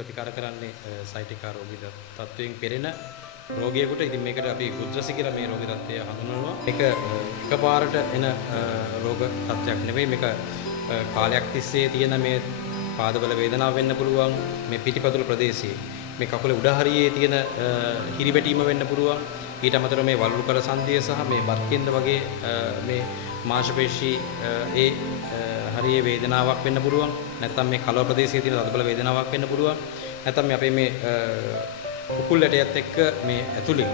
ප්‍රතිකාර කරන්නේ සයිටිකා රෝගී තත්වයෙන් පෙරෙන රෝගියෙකුට. ඉතින් මේකට අපි කුද්‍රසි කියලා මේ රෝගී තත්ත්වය හඳුන්වනවා. මේක එකපාරට එන රෝග තත්ත්වයක් නෙවෙයි. මේක කාලයක් තිස්සේ තියෙන මේ පාදවල වේදනාව වෙන්න පුළුවන්. මේ පිටිපතුල ප්‍රදේශයේ මේ කකුලේ උඩ හරියේ තියෙන හිරිවැටීම වෙන්න පුළුවන්. ඊට අමතරව මේ වලලු කර සංදිය සහ මේ බත්කෙන්ද වගේ මේ මාංශපේශී හරියේ වේදනාවක් වෙන්න පුළුවන්. නැත්නම් මේ කලව ප්‍රදේශයේ තියෙන තදබල වේදනාවක් වෙන්න පුළුවන්. නැත්නම් මේ අපේ මේ කුකුල් ඇටයත් එක්ක මේ ඇතුලේ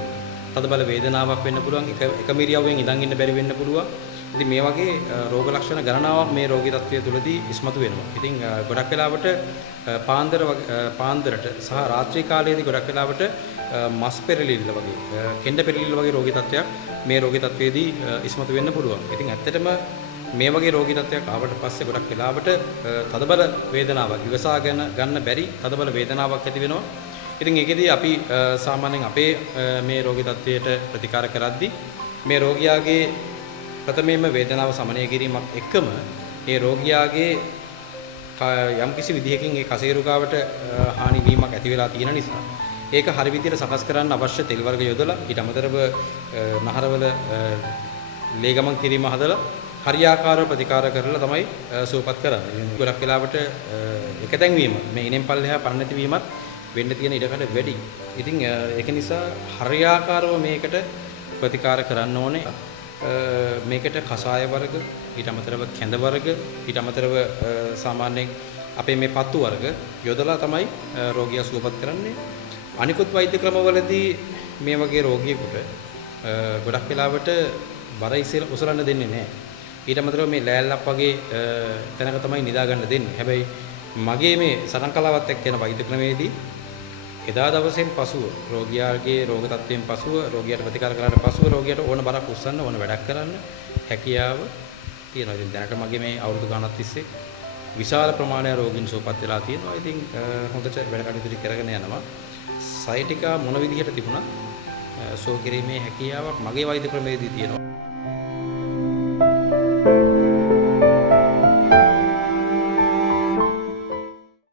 තදබල වේදනාවක් වෙන්න පුළුවන්. එක මිරියව්වෙන් ඉඳන් ඉන්න බැරි වෙන්න පුළුවන්. ඉතින් මේ වගේ රෝග ලක්ෂණ ගණනාවක් මේ රෝගී තත්ත්වය තුළදී ඉස්මතු වෙනවා. ඉතින් ගොඩක් වෙලාවට පාන්දරට සහ රාත්‍රී කාලයේදී ගොඩක් වෙලාවට මස් පෙරලිල්ල වගේ කෙන්ඩ පෙරලිල්ල වගේ රෝගී තත්ත්වයක් මේ රෝගී තත්ත්වයේදී ඉස්මතු වෙන්න පුළුවන්. ඉතින් ඇත්තටම මේ වගේ රෝගී තත්ත්වයක් ආවට පස්සේ ගොඩක් වෙලාවට තදබල වේදනාවක් ඉවසා ගන්න බැරි තදබල වේදනාවක් ඇති වෙනවා. ඉතින් ඒකෙදී අපි සාමාන්‍යයෙන් අපේ මේ රෝගී තත්ත්වයට ප්‍රතිකාර කරද්දී මේ රෝගියාගේ ප්‍රථමයෙන්ම වේදනාව සමනය කිරීමක් එක්කම ඒ රෝගියාගේ යම්කිසි විදිහකින් ඒ කසේරුකාවට හානි වීමක් ඇති වෙලා තියෙන නිසා ඒක හරි විදිහට සකස් කරන්න අවශ්‍ය තෙල් වර්ග යොදලා ඊට අමතරව නහරවල ලේ ගමන් කිරීම හදලා හරියාකාරව ප්‍රතිකාර කරලා තමයි සුවපත් කරන්නේ. ගොඩක් වෙලාවට එකතෙන් වීම මේ ඉනෙන් පල්ලෙහා පණ නැති වීමත් වෙන්න තියෙන ඉඩකඩ වැඩි. ඉතින් ඒක නිසා හරියාකාරව මේකට ප්‍රතිකාර කරන්න ඕනේ. මේකට කසාය වර්ග ඊට අමතරව කැඳ වර්ග ඊට අමතරව සාමාන්‍යයෙන් අපේ මේ පත්තු වර්ග යොදලා තමයි රෝගියා සුවපත් කරන්නේ. අනිකුත් වෛද්‍ය ක්‍රමවලදී මේ වගේ රෝගියෙකුට ගොඩක් වෙලාවට බර උසලන්න දෙන්නේ නැහැ. ඊට අමතරව මේ ලෑල්ලක් වගේ තැනක තමයි නිදා ගන්න දෙන්නේ. හැබැයි මගේ මේ සටන් කලාවත් එක්ක යන වෛද්‍ය ක්‍රමයේදී එදා දවසෙන් පසුව රෝගියාගේ රෝග තත්ත්වයෙන් පසුව රෝගියාට ප්‍රතිකාර කරාට පසුව රෝගියාට ඕන බරක් උස්සන්න ඕන වැඩක් කරන්න හැකියාව තියෙනවා. ඉතින් දැනට මගේ මේ අවුරුදු ගණනක් තිස්සේ විශාල ප්‍රමාණයක් රෝගීන් සුවපත් වෙලා තියෙනවා. ඉතින් හොඳට වැඩ කටයුතු කරගෙන යනවා. සයිටිකා මොන විදිහට තිබුණත් සුව කිරීමේ හැකියාවක් මගේ වෛද්‍ය ක්‍රමයේදී තියෙනවා.